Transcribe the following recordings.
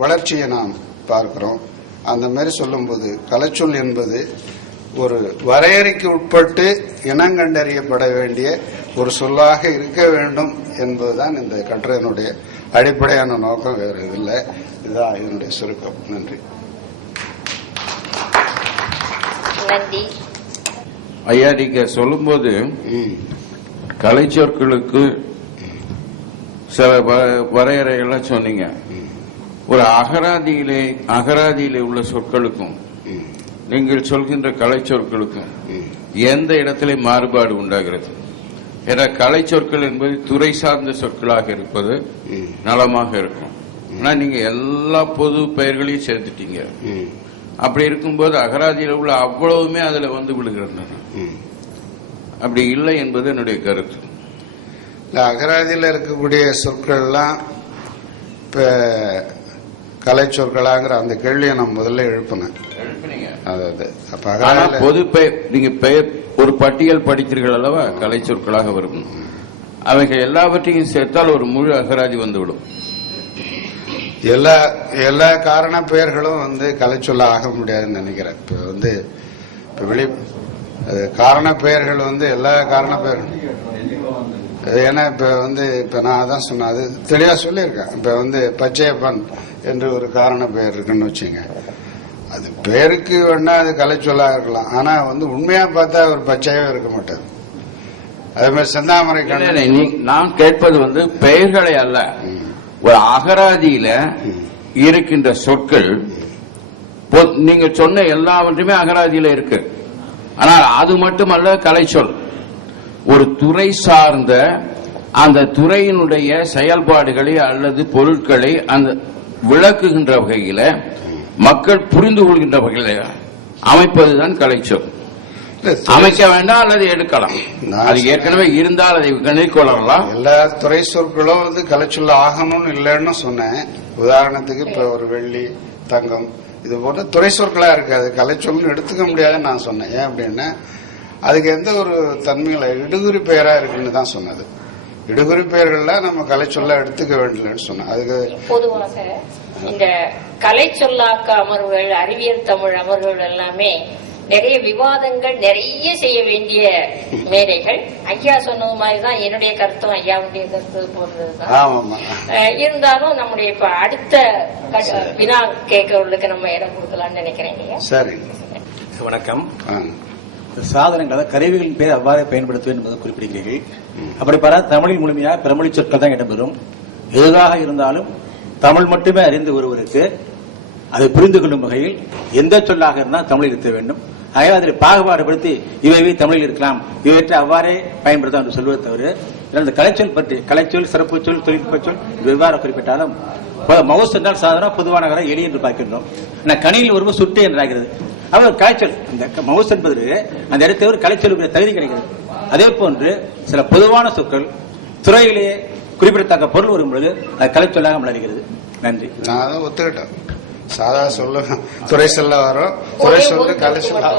வளர்ச்சியை நாம் பார்க்கிறோம். அந்த மாதிரி சொல்லும்போது கலைச்சொல் என்பது ஒரு வரையறைக்கு உட்பட்டு இனங்கண்டறியப்பட வேண்டிய ஒரு சொல்லாக இருக்க வேண்டும் என்பதுதான் இந்த கட்டுரையினுடைய அடிப்படையான நோக்கம். வேறு இதில்லை இதுதான் இதனுடைய சுருக்கம். நன்றி. நன்றி. ஐயா நீங்க சொல்லும்போது. கலைச்சொற்களுக்கு சில வ- வரையறைகள்லாம் சொன்னீங்க. ஒரு அகராதியிலே அகராதியிலே உள்ள சொற்களுக்கும். நீங்கள் சொல்கின்ற கலைச்சொற்களுக்கும் ம். எந்த இடத்திலே மாறுபாடு உண்டாகிறது ஏன்னா கலைச்சொற்கள் என்பது துறை சார்ந்த சொற்களாக இருப்பது. நலமாக இருக்கும் ஆனா நீங்க எல்லா பொது பெயர்களையும் சேர்த்துட்டீங்க. அப்படி இருக்கும்போது அகராதியில் உள்ள அவ்வளவுமே அதுல வந்து விழுகின்றன ம். அப்படி இல்லை என்பது என்னுடைய கருத்து இந்த அகராதியில் இருக்கக்கூடிய சொற்கள்லாம் இப்போ கலை சொற்களாங்கிற அந்த கேள்வியை நான் முதல்ல எழுப்பினேன். அதாவது அப்ப ஆனா அகராதியில் பொது பெயர் நீங்க பெயர் ஒரு பட்டியல் படித்தீர்கள் அல்லவா? கலை சொற்களாக வரும் அவைகள் எல்லாவற்றையும் சேர்த்தால் ஒரு முழு அகராதி வந்துவிடும். எல்லா எல்லா காரண பெயர்களும் வந்து கலைச்சொல்ல ஆக முடியாதுன்னு நினைக்கிறேன். இப்போ வந்து இப்போ வெளி காரண பெயர்கள் வந்து எல்லா காரண பெயர்களும் ஏன்னா இப்போ வந்து இப்போ நான் அதான் சொன்னேன் அது தெளிவாக சொல்லியிருக்கேன். இப்போ வந்து பச்சையப்பன் என்று ஒரு காரண பெயர் இருக்குன்னு வச்சுங்க அது பேருக்கு வேணா அது கலைச்சொல்லாக இருக்கலாம். ஆனால் வந்து உண்மையாக பார்த்தா ஒரு பச்சையாவே இருக்க மாட்டாது. அதே மாதிரி செந்தாமரை கண்ணன். நான் கேட்பது வந்து பெயர்களை அல்ல. ஒரு அகராதியில இருக்கின்ற சொற்கள் நீங்க சொன்ன எல்லாவற்றுமே அகராதியில இருக்கு. ஆனால் அது மட்டுமல்ல கலைச்சொல். ஒரு துறை சார்ந்த அந்த துறையினுடைய செயல்பாடுகளை அல்லது பொருட்களை அந்த விளக்குகின்ற வகையில மக்கள் புரிந்து கொள்கின்ற வகையில அமைப்பதுதான் கலைச்சொல். அமைக்க வேண்டாம் அல்லது எடுக்கலாம். அது ஏற்கனவே இருந்தால் அதை கொள்ளலாம். எல்லா துறை சொற்களும் வந்து கலைச்சொல்ல ஆகணும்னு இல்லைன்னு சொன்னேன். உதாரணத்துக்கு இப்ப ஒரு வெள்ளி தங்கம் இது போன்ற துறை சொற்களா இருக்காது கலைச்சொல்னு எடுத்துக்க முடியாதுன்னு நான் சொன்னேன். ஏன் அப்படின்னா அதுக்கு எந்த ஒரு தன்மையில இடுகுறி பெயரா இருக்குன்னு தான் சொன்னது. இடுகுறி பெயர்கள்ல நம்ம கலைச்சொல்ல எடுத்துக்க வேண்டியதுன்னு சொன்னேன். அதுக்கு பொதுவாக இந்த கலை சொல்லாக்க அமர்வுகள் அறிவியல் தமிழ் அமர்வுகள் எல்லாமே நிறைய விவாதங்கள் நிறைய செய்ய வேண்டிய மேடைகள். ஐயா சொன்னது மாதிரி தான் என்னுடைய கருத்தும் ஐயாவுடைய கருத்து போன்றதுதான். இருந்தாலும் நம்முடைய இப்ப அடுத்த கட்ட- வினா கேட்கறவர்களுக்கு நம்ம இடம் கொடுக்கலாம்னு நினைக்கிறேன் வணக்கம். சாதனங்கள் அதாவது கருவிகளின் பேர் அவ்வாறே பயன்படுத்துவேன் என்பதை குறிப்பிடுகிறீர்கள். அப்படி பார்த்தா தமிழில் முழுமையாக பிரமொழி சொற்கள் தான் இடம்பெறும். எதுவாக இருந்தாலும் தமிழ் மட்டுமே அறிந்த ஒருவருக்கு அதை புரிந்து கொள்ளும் வகையில் எந்த சொல்லாக இருந்தால் தமிழில் இருக்க வேண்டும். ஆகவே அதில் பாகுபாடுபடுத்தி இவைவே தமிழில் இருக்கலாம். இவற்றை அவ்வாறே பயன்படுத்தலாம் என்று சொல்வதை தவிர இந்த கலைச்சொல் பற்றி கலைச்சொல் சிறப்பு சொல் தொழில்நுட்ப சொல் வெவ்வேறு குறிப்பிட்டாலும் மவுஸ் என்றால் சாதாரண பொதுவான எலி என்று பார்க்கின்றோம். ஆனால் கணியில் ஒருவர் சுட்டு என்றாகிறது அவர் கலைச்சொல். இந்த க- மவுஸ் என்பது அந்த இடத்தை ஒரு கலைச்சொல் தகுதி கிடைக்கிறது. அதே போன்று சில பொதுவான சொற்கள் துறையிலேயே குறிப்பிடத்தக்க பொருள் வரும்பொழுது அது கலைச்சொல்லாக மலர்கிறது. நன்றி. நான் அதை ஒத்துக்கிட்டேன். சாதா சொல்ல துறை சொல்ல வரும். துறை சொல்லு கலை சொல்ல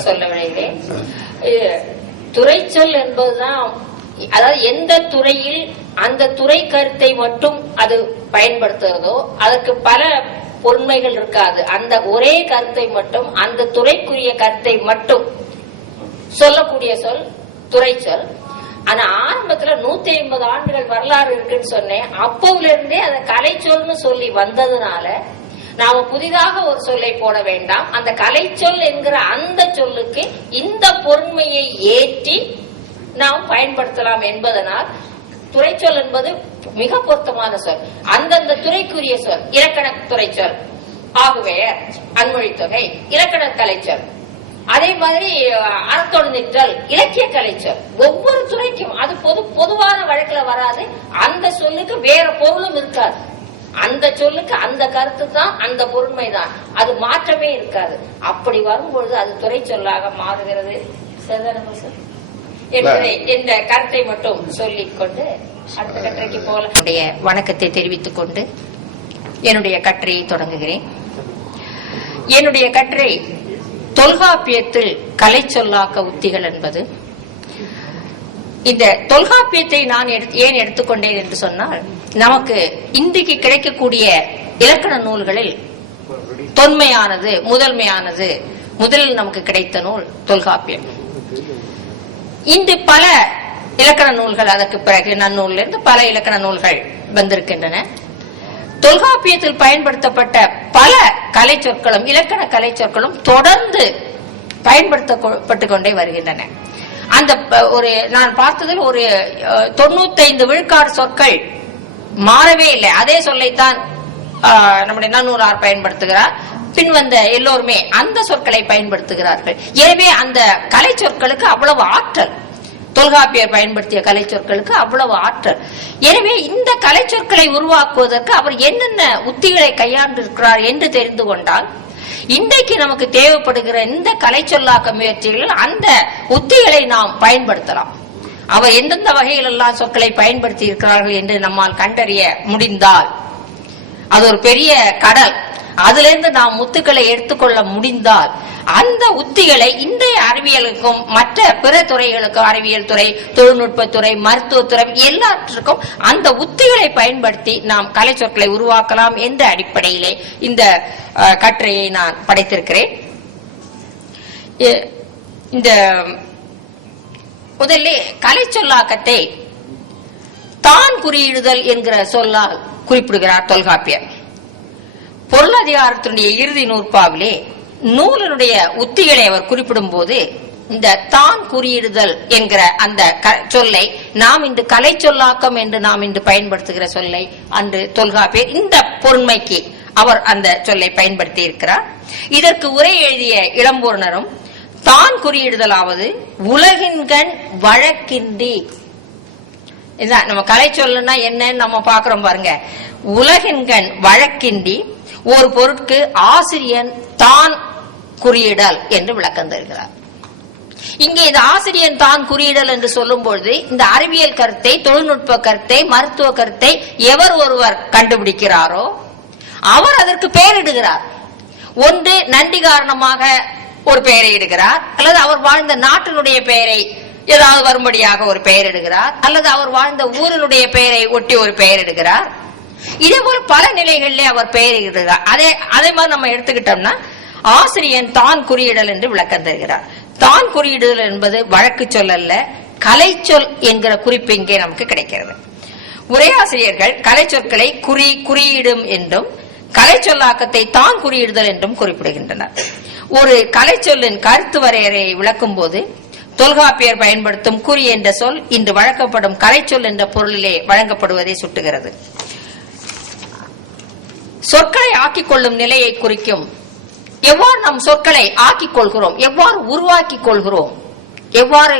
சொல்ல விளைகிறேன் துறைச்சொல் என்பதுதான் அதாவது எந்த துறையில் அந்த துறை கருத்தை மட்டும் அது பயன்படுத்துகிறதோ அதற்கு பல பொன்மைகள் இருக்காது. அந்த ஒரே கருத்தை மட்டும் அந்த துறைக்குரிய கருத்தை மட்டும் சொல்லக்கூடிய சொல் துறைச்சொல் ஆனா ஆரம்பத்துல நூத்தி ஐம்பது ஆண்டுகள் வரலாறு இருக்குன்னு சொன்னேன். அப்போல இருந்தே அதை கலைச்சொல்னு சொல்லி வந்ததுனால நாம புதிதாக ஒரு சொல்லை போட வேண்டாம். அந்த கலைச்சொல் என்கிற அந்த சொல்லுக்கு இந்த பொறுமையை ஏற்றி நாம் பயன்படுத்தலாம் என்பதனால் துறைச்சொல் என்பது மிக பொருத்தமான சொல். அந்தந்த துறைக்குரிய சொல். இலக்கண சொல். ஆகுவேர் அன்மொழி தொகை இலக்கண கலைச்சொல் அதே மாதிரி அஹ், நிற்றல் இலக்கிய கலைச்சொல் ஒவ்வொரு துறைக்கும் அது பொது பொதுவான வழக்கில் வராது. அந்த சொல்லுக்கு வேற பொருளும் இருக்காது. அந்த சொல்லுக்கு அந்த கருத்து தான் அந்த பொருண்மை தான். அது மாற்றமே இருக்காது. அப்படி வரும்பொழுது அது துறை சொல்லாக மாறுகிறது. சரிதானே சார். இந்த கருத்தை மட்டும் சொல்லிக் கொண்டு அடுத்த கட்டுரைக்கு போகலாம். என்னுடைய வணக்கத்தை தெரிவித்துக் கொண்டு என்னுடைய கட்டுரையை தொடங்குகிறேன். என்னுடைய கட்டுரை தொல்காப்பியத்தில் கலை சொல்லாக்க உத்திகள் என்பது. இந்த தொல்காப்பியத்தை நான் எடுத்து- ஏன் எடுத்துக்கொண்டேன் என்று சொன்னால் நமக்கு இன்றைக்கு கிடைக்கக்கூடிய இலக்கண நூல்களில் தொன்மையானது முதன்மையானது முதலில் நமக்கு கிடைத்த நூல் தொல்காப்பியம். இன்று பல இலக்கண நூல்கள் அதற்கு பிறகு நன்னூல்ல இருந்து பல இலக்கண நூல்கள் வந்திருக்கின்றன. தொல்காப்பியத்தில் பயன்படுத்தப்பட்ட பல கலை சொற்களும் இலக்கண கலை சொற்களும் தொடர்ந்து பயன்படுத்தப்பட்டு கொண்டே வருகின்றன. அந்த ப- ஒரு நான் பார்த்ததில் ஒரு தொண்ணூத்தைந்து விழுக்காடு சொற்கள் மாறவே இல்லை. அதே சொல்லைத்தான் நம்முடைய நன்னூலார் பயன்படுத்துகிறார். பின் வந்த எல்லோருமே அந்த சொற்களை பயன்படுத்துகிறார்கள். எனவே அந்த கலை சொற்களுக்கு அவ்வளவு ஆற்றல். தொல்காப்பியர் பயன்படுத்திய கலை சொற்களுக்கு அவ்வளவு ஆற்றல். எனவே இந்த கலை சொற்களை உருவாக்குவதற்கு அவர் என்னென்ன உத்திகளை கையாண்டிருக்கிறார் என்று தெரிந்து கொண்டால் இன்றைக்கு நமக்கு தேவைப்படுகிற இந்த கலை சொல்லாக்க முயற்சிகளில் அந்த உத்திகளை நாம் பயன்படுத்தலாம். அவர் எந்தெந்த வகையில் எல்லாம் சொற்களை பயன்படுத்தி இருக்கிறார்கள் என்று நம்மால் கண்டறிய முடிந்தால் அது ஒரு பெரிய கடல். அதுல இருந்து நாம் முத்துக்களை எடுத்துக்கொள்ள முடிந்தால் அந்த உத்திகளை இன்றைய அறிவியலுக்கும் மற்ற பிற துறைகளுக்கும் அறிவியல் துறை தொழில்நுட்பத்துறை மருத்துவத்துறை எல்லாற்றுக்கும் அந்த உத்திகளை பயன்படுத்தி நாம் கலை சொற்களை உருவாக்கலாம் என்ற அடிப்படையிலே இந்த அஹ், கட்டுரையை நான் படைத்திருக்கிறேன். இந்த முதல்ல கலை சொல்லாக்கத்தை தான் குறியிடுதல் என்கிற சொல்லால் குறிப்பிடுகிறார் தொல்காப்பியர். பொருளதிகாரத்தினுடைய இறுதி நூற்பாவிலே நூலினுடைய உத்திகளை அவர் குறிப்பிடும் போது இந்த தான் குறியிடுதல் என்கிற அந்த க- சொல்லை நாம் இன்று கலை சொல்லாக்கம் என்று நாம் இன்று பயன்படுத்துகிற சொல்லை அன்று தொல்காப்பியர் இந்த பொருண்மைக்கு அவர் அந்த சொல்லை பயன்படுத்தி இருக்கிறார் இதற்கு உரை எழுதிய இளம்பூர்ணரும் தான் குறியிடுதலாவது உலகின்கண் வழக்கின்றி இதான் நம்ம கலை சொல்லுன்னா என்னன்னு நம்ம பாக்குறோம் பாருங்க. உலகின்கண் வழக்கின்றி ஒரு பொருட்கு ஆசிரியன் தான் குறியிடல் என்று விளக்கம் தருகிறார். இங்கே இந்த ஆசிரியன் தான் குறியிடல் என்று சொல்லும் பொழுது இந்த அறிவியல் கருத்தை தொழில்நுட்ப கருத்தை மருத்துவ கருத்தை எவர் ஒருவர் கண்டுபிடிக்கிறாரோ அவர் அதற்கு பெயரிடுகிறார். ஒன்று நன்றி காரணமாக ஒரு பெயரை இடுகிறார் அல்லது அவர் வாழ்ந்த நாட்டினுடைய பெயரை ஏதாவது வரும்படியாக ஒரு பெயரிடுகிறார் அல்லது அவர் வாழ்ந்த ஊரினுடைய பெயரை ஒட்டி ஒரு பெயரிடுகிறார் இதே போல பல நிலைகளிலே அவர் பெயரிடுகிறார் அதே அதே மாதிரி நம்ம எடுத்துக்கிட்டோம்னா ஆசிரியன் தான் குறியிடல் என்று விளக்கம் தருகிறார். தான் குறியிடுதல் என்பது வழக்கு சொல் அல்ல கலை சொல் என்கிற குறிப்பு இங்கே நமக்கு கிடைக்கிறது. உரையாசிரியர்கள் கலை சொற்களை குறி குறியிடும் என்றும் கலை சொல்லாக்கத்தை தான் குறியிடுதல் என்றும் குறிப்பிடுகின்றனர். ஒரு கலை சொல்லின் கருத்து வரையறையை விளக்கும் போது தொல்காப்பியர் பயன்படுத்தும் குறி என்ற சொல் இன்று வழங்கப்படும் கலைச்சொல் என்ற பொருளிலே வழங்கப்படுவதை சுட்டுகிறது. சொற்களை ஆக்கிக் கொள்ளும் நிலையை குறிக்கும். எவ்வாறு நம் சொற்களை ஆக்கிக் கொள்கிறோம் எவ்வாறு உருவாக்கிக் கொள்கிறோம்? எவ்வாறு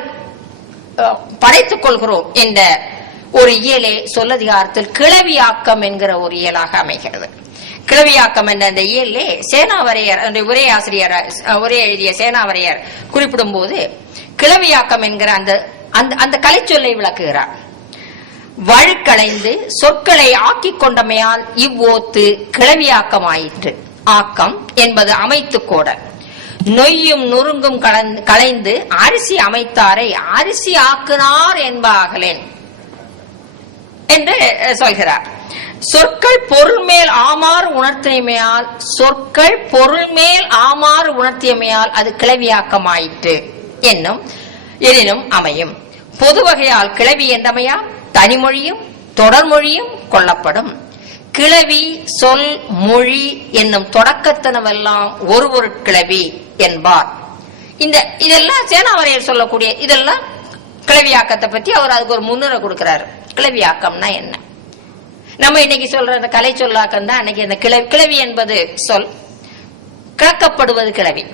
படைத்துக் கொள்கிறோம் என்ற ஒரு இயலே சொல்லதிகாரத்தில் கிளவியாக்கம் என்கிற ஒரு இயலாக அமைகிறது. கிளவியாக்கம் என்ற அந்த இயலே சேனாவரையர் உரை ஆசிரியர் உரை எழுதிய சேனாவரையர் குறிப்பிடும் போது கிளவியாக்கம் என்கிற அந்த அந்த அந்த கலைச்சொல்லை விளக்குகிறார். வழுக்களைந்து சொற்களை ஆக்கிக் கொண்டமையால் இவ்வோத்து கிளவியாக்கமாயிற்று ஆக்கம் என்பது அமைத்து கோட. நொய்யும் நொறுங்கும் கலைந்து களைந்து அரிசி அமைத்தாரை அரிசி ஆக்குனார் என்பாகலேன் என்று சொல்கிறார். சொற்கள் பொருள் மேல் ஆமாறு உணர்த்தியமையால் சொற்கள் பொருள் மேல் ஆமாறு உணர்த்தியமையால் அது கிளவியாக்கமாயிற்று. என்னும் எனினும் அமையும். பொது வகையால் கிளவி என்றமையா தனிமொழியும் தொடர்மொழியும் கொள்ளப்படும். கிளவி சொல் மொழி என்னும் தொடக்கத்தனவெல்லாம் ஒரு ஒரு கிளவி என்பார். இந்த இதெல்லாம் சேனாவரையர் சொல்லக்கூடிய இதெல்லாம் கிளவியாக்கத்தை பத்தி அவர் அதுக்கு ஒரு முன்னுரை கொடுக்கிறாரு. கிளவியாக்கம்னா என்ன? நம்ம இன்னைக்கு சொல்ற அந்த கலை சொல்லாக்கம் தான் அன்னைக்கு அந்த கிளவி கிளவி என்பது சொல். கலக்கப்படுவது கிளவி.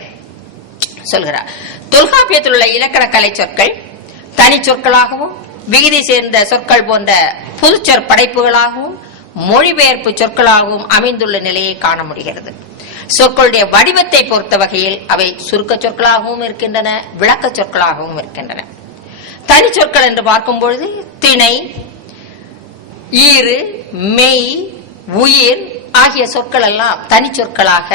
சொல்கிறார். தொல்காப்பியத்தில் உள்ள இலக்கண கலை சொற்கள் தனி சொற்களாகவும் விகுதி சேர்ந்த சொற்கள் போன்ற புதுச்சொற் படைப்புகளாகவும் மொழிபெயர்ப்பு சொற்களாகவும் அமைந்துள்ள நிலையை காண முடிகிறது. சொற்களுடைய வடிவத்தை பொறுத்த வகையில் அவை சுருக்க சொற்களாகவும் இருக்கின்றன விளக்க சொற்களாகவும் இருக்கின்றன. தனி சொற்கள் என்று பார்க்கும் பொழுது திணை ஈறு மெய் உயிர் ஆகிய சொற்கள் எல்லாம் தனி சொற்களாக.